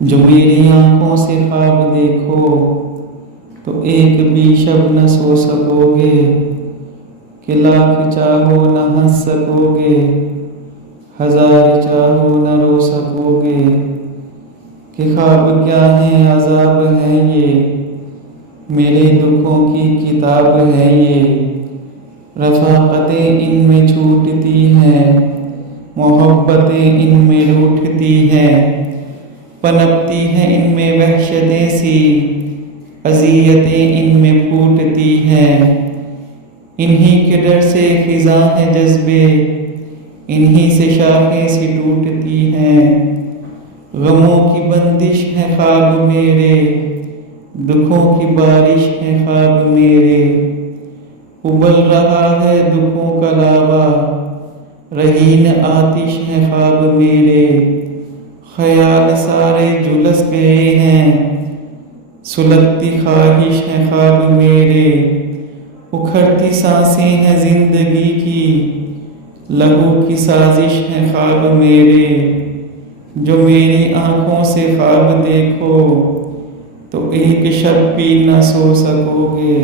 جو میری آنکھوں سے خواب دیکھو تو ایک بھی شب نہ سو سکو گے، کہ لاکھ چاہو نہ ہنس سکو گے، ہزار چاہو نہ رو سکو گے، کہ خواب کیا ہے عذاب ہے یہ، میرے دکھوں کی کتاب ہے یہ، رفاقتیں ان میں چھوٹتی ہیں، محبتیں ان میں روٹھتی ہیں، پنپتی ہیں ان میں وحشتیں سی، اذیتیں ان میں پھوٹتی ہیں، انہی کے ڈر سے خزاں ہے جذبے، انہی سے شاخیں سی ٹوٹتی ہیں، غموں کی بندش ہے خواب میرے، دکھوں کی بارش ہے خواب میرے، ابل رہا ہے دکھوں کا لاوا، رہین آتش ہے خواب میرے، خیال سارے جھلس گئے ہیں، سلگتی خواہش ہے خواب میرے، اکھڑتی سانسیں ہیں زندگی کی، لہو کی سازش ہے خواب میرے، جو میری آنکھوں سے خواب دیکھو تو ایک شب بھی نہ سو سکو گے۔